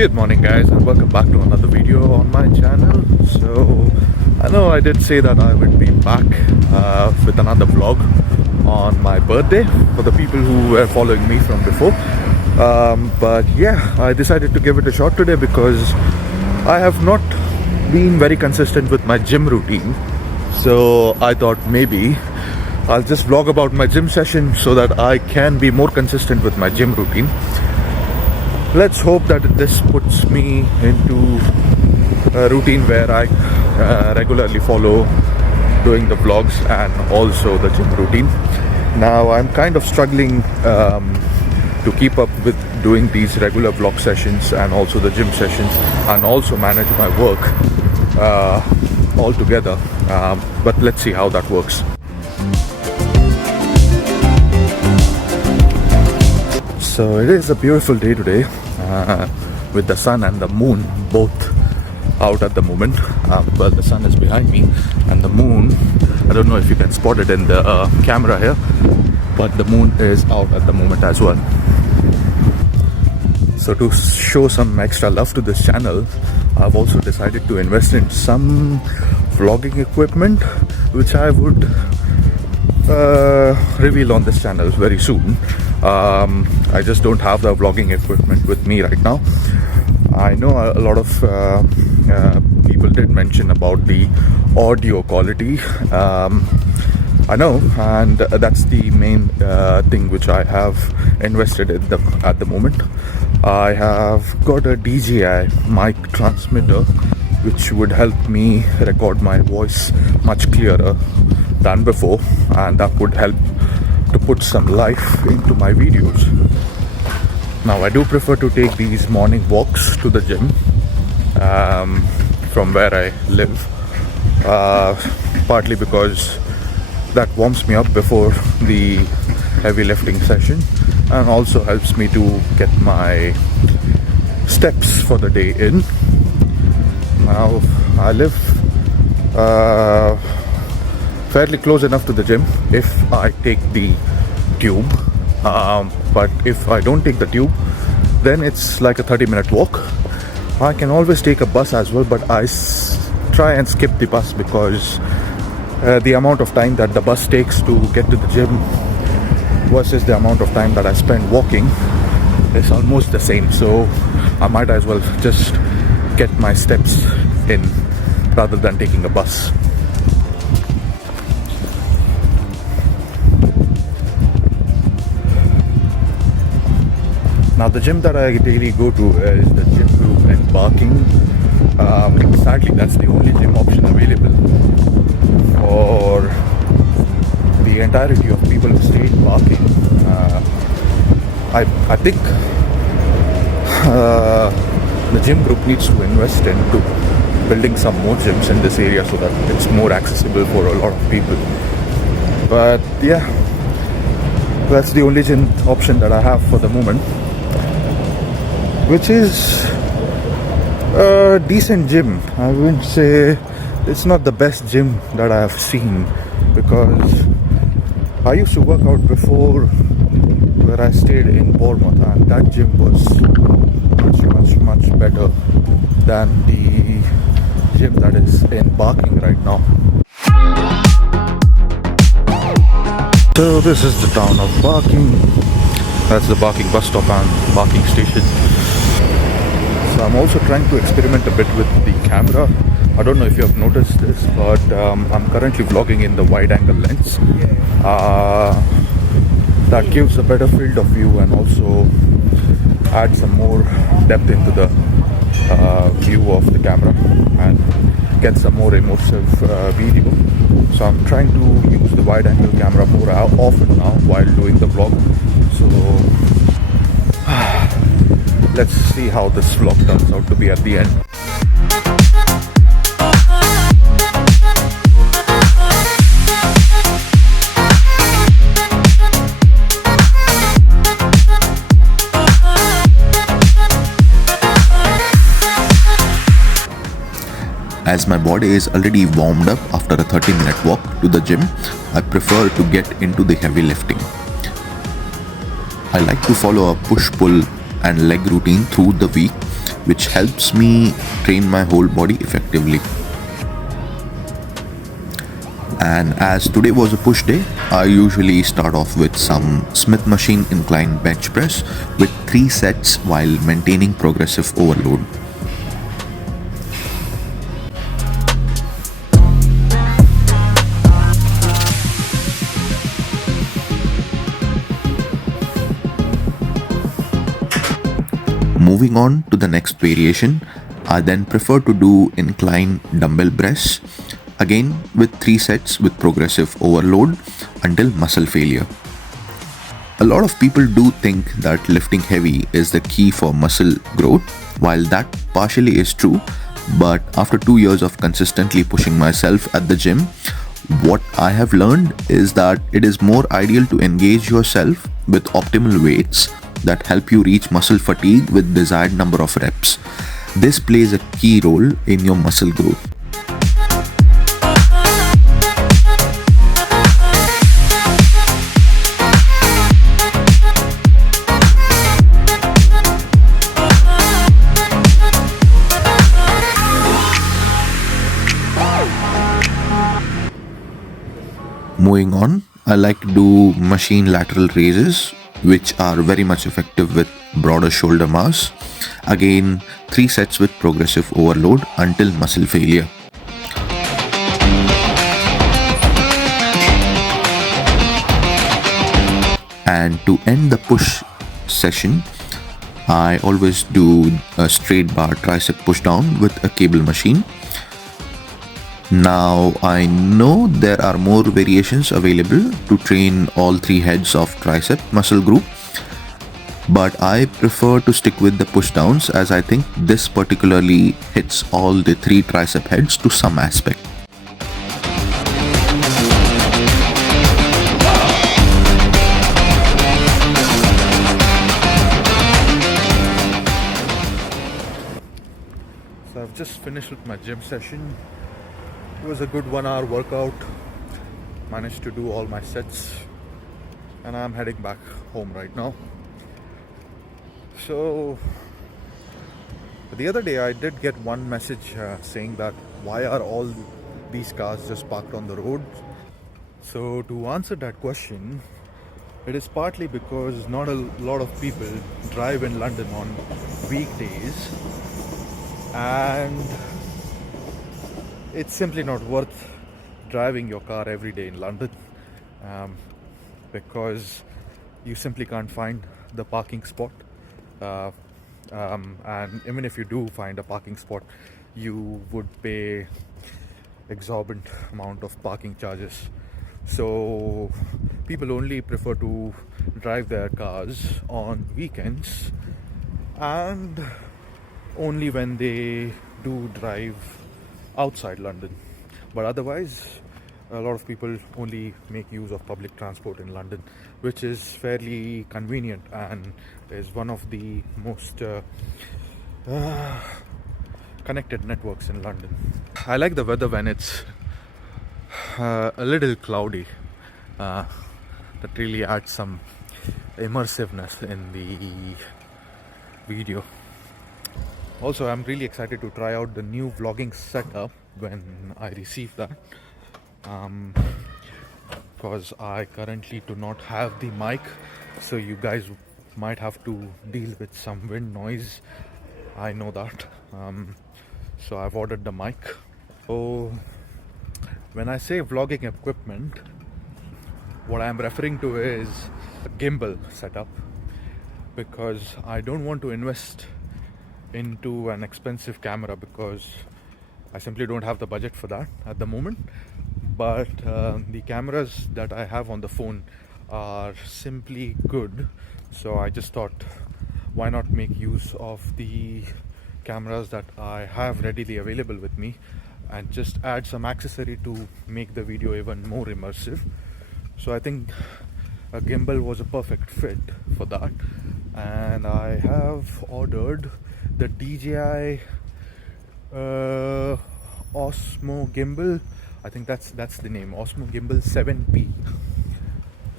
Good morning guys, and welcome back to another video on my channel. So I know I did say that I would be back with another vlog on my birthday for the people who were following me from before, but yeah, I decided to give it a shot today because I have not been very consistent with my gym routine. So I thought maybe I'll just vlog about my gym session so that I can be more consistent with my gym routine. Let's hope that this puts me into a routine where I regularly follow doing the vlogs and also the gym routine. Now I'm kind of struggling to keep up with doing these regular vlog sessions and also the gym sessions and also manage my work all together, but let's see how that works. So it is a beautiful day today with the sun and the moon both out at the moment. Well, the sun is behind me and the moon, I don't know if you can spot it in the camera here, but the moon is out at the moment as well. So to show some extra love to this channel, I've also decided to invest in some vlogging equipment which I would reveal on this channel very soon. I just don't have the vlogging equipment with me right now. I know a lot of people did mention about the audio quality. I know, and that's the main thing which I have invested in at the moment. I have got a DJI mic transmitter which would help me record my voice much clearer than before, and that would help to put some life into my videos. Now I do prefer to take these morning walks to the gym from where I live, partly because that warms me up before the heavy lifting session and also helps me to get my steps for the day in. Now I live fairly close enough to the gym if I take the tube, but if I don't take the tube, then it's like a 30-minute walk. I can always take a bus as well, but I try and skip the bus because the amount of time that the bus takes to get to the gym versus the amount of time that I spend walking is almost the same. So I might as well just get my steps in rather than taking a bus. Now the gym that I daily go to is the gym group in Barking. Sadly, that's the only gym option available for the entirety of people who stay in Barking. I think the gym group needs to invest into building some more gyms in this area so that it's more accessible for a lot of people. But yeah, that's the only gym option that I have for the moment, which is a decent gym. I wouldn't say it's not the best gym that I have seen, because I used to work out before where I stayed in Bournemouth, and that gym was much better than the gym that is in Barking right now. So this is the town of Barking. That's the Barking bus stop and Barking station. So I'm also trying to experiment a bit with the camera. I don't know if you have noticed this, but I'm currently vlogging in the wide angle lens. That gives a better field of view and also adds some more depth into the view of the camera and gets a more immersive video. So I'm trying to use the wide angle camera more often now while doing the vlog. So let's see how this vlog turns out to be at the end. As my body is already warmed up after a 30-minute walk to the gym, I prefer to get into the heavy lifting. I like to follow a push-pull and leg routine through the week which helps me train my whole body effectively. And as today was a push day, I usually start off with some Smith machine incline bench press with 3 sets while maintaining progressive overload. Moving on to the next variation, I then prefer to do incline dumbbell press, again with 3 sets with progressive overload until muscle failure. A lot of people do think that lifting heavy is the key for muscle growth. While that partially is true, but after 2 years of consistently pushing myself at the gym, what I have learned is that it is more ideal to engage yourself with optimal weights that help you reach muscle fatigue with desired number of reps. This plays a key role in your muscle growth. Moving on, I like to do machine lateral raises, which are very much effective with broader shoulder mass. Again, 3 sets with progressive overload until muscle failure. And to end the push session, I always do a straight bar tricep push down with a cable machine. Now I know there are more variations available to train all 3 heads of tricep muscle group, but I prefer to stick with the push downs as I think this particularly hits all the 3 tricep heads to some aspect. So I've just finished with my gym session. It was a good 1 hour workout. Managed to do all my sets, and I'm heading back home right now. So the other day I did get one message saying that why are all these cars just parked on the road? So to answer that question, it is partly because not a lot of people drive in London on weekdays, and it's simply not worth driving your car every day in London, because you simply can't find the parking spot, and even if you do find a parking spot, you would pay exorbitant amount of parking charges. So people only prefer to drive their cars on weekends, and only when they do drive outside London. But otherwise, a lot of people only make use of public transport in London, which is fairly convenient and is one of the most connected networks in London. I like the weather when it's a little cloudy. That really adds some immersiveness in the video. Also, I'm really excited to try out the new vlogging setup when I receive that, because I currently do not have the mic, so you guys might have to deal with some wind noise. I know that. So I've ordered the mic. So when I say vlogging equipment, what I'm referring to is a gimbal setup, because I don't want to invest into an expensive camera because I simply don't have the budget for that at the moment. But the cameras that I have on the phone are simply good, so I just thought, why not make use of the cameras that I have readily available with me and just add some accessory to make the video even more immersive. So I think a gimbal was a perfect fit for that, and I have ordered the DJI Osmo Gimbal. I think that's the name, Osmo Gimbal 7P.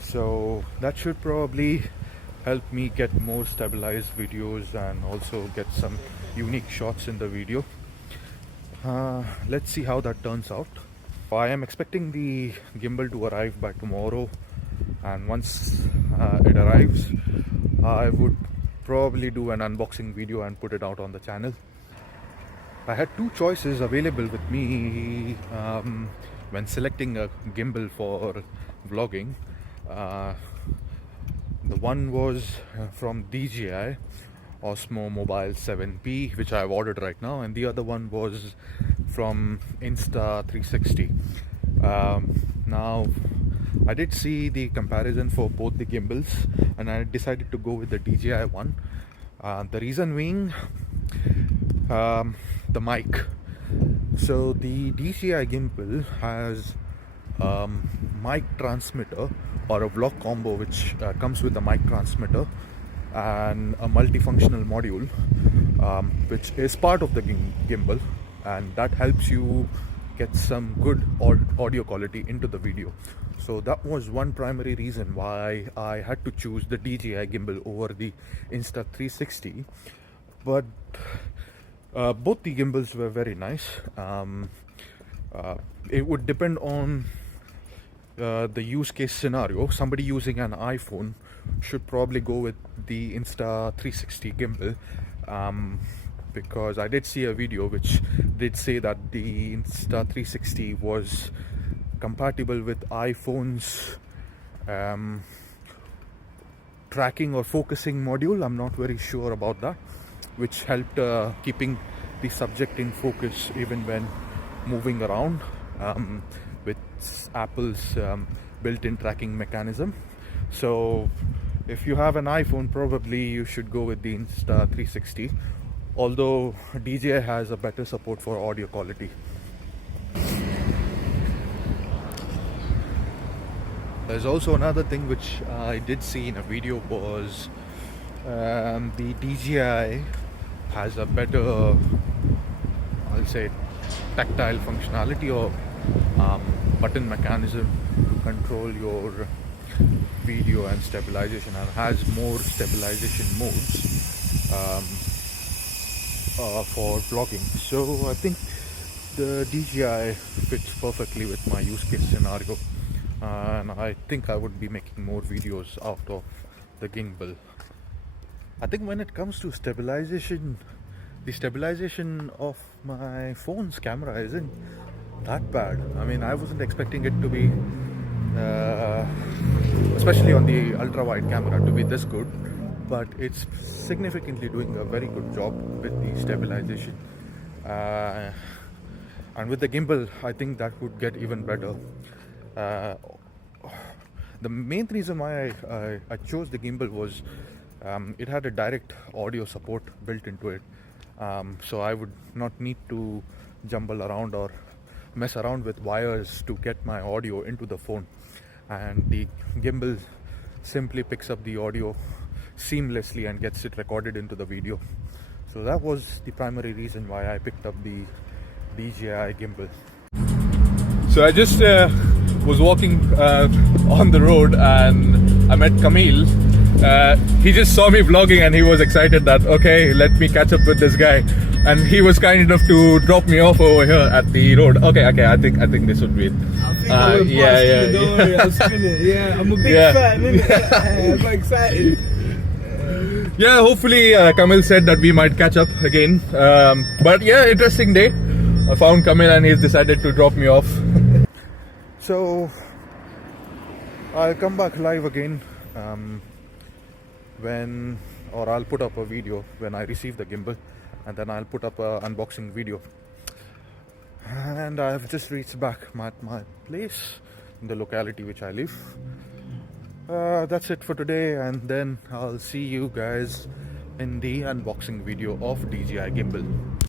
So that should probably help me get more stabilized videos and also get some unique shots in the video. Let's see how that turns out. I am expecting the gimbal to arrive by tomorrow, and once it arrives, I would probably do an unboxing video and put it out on the channel. I had two choices available with me when selecting a gimbal for vlogging. The one was from DJI Osmo Mobile 7P, which I've ordered right now, and the other one was from Insta360. Now, I did see the comparison for both the gimbals, and I decided to go with the DJI one. The reason being the mic. So the DJI gimbal has mic transmitter, or a vlog combo, which comes with a mic transmitter and a multifunctional module, which is part of the gimbal, and that helps you get some good audio quality into the video. So that was one primary reason why I had to choose the DJI gimbal over the Insta360. But both the gimbals were very nice. It would depend on the use case scenario. Somebody using an iPhone should probably go with the Insta360 gimbal, because I did see a video which did say that the Insta360 was compatible with iPhone's tracking or focusing module. I'm not very sure about that, which helped keeping the subject in focus even when moving around, with Apple's built-in tracking mechanism. So if you have an iPhone, probably you should go with the Insta360, although DJI has a better support for audio quality. There's also another thing which I did see in a video was the DJI has a better, I'll say, tactile functionality or button mechanism to control your video and stabilization, and has more stabilization modes for vlogging. So I think the DJI fits perfectly with my use case scenario, and I think I would be making more videos out of the gimbal. I think when it comes to stabilization, the stabilization of my phone's camera isn't that bad. I mean, I wasn't expecting it to be, especially on the ultra wide camera, to be this good, but it's significantly doing a very good job with the stabilization. And with the gimbal, I think that would get even better. The main reason why I chose the gimbal was it had a direct audio support built into it, so I would not need to jumble around or mess around with wires to get my audio into the phone, and the gimbal simply picks up the audio seamlessly and gets it recorded into the video. So that was the primary reason why I picked up the DJI gimbal. So I just was walking on the road and I met Camille. He just saw me vlogging and he was excited that, okay, let me catch up with this guy, and he was kind enough to drop me off over here at the road. Okay, I think this would be it. I'll spin it. Yeah, I'm a big fan, innit? I'm excited. Yeah, hopefully Camille said that we might catch up again. But yeah, interesting day. I found Camille and he's decided to drop me off. So I'll come back live again I'll put up a video when I receive the gimbal, and then I'll put up an unboxing video. And I've just reached back at my place in the locality which I live. That's it for today, and then I'll see you guys in the unboxing video of DJI gimbal.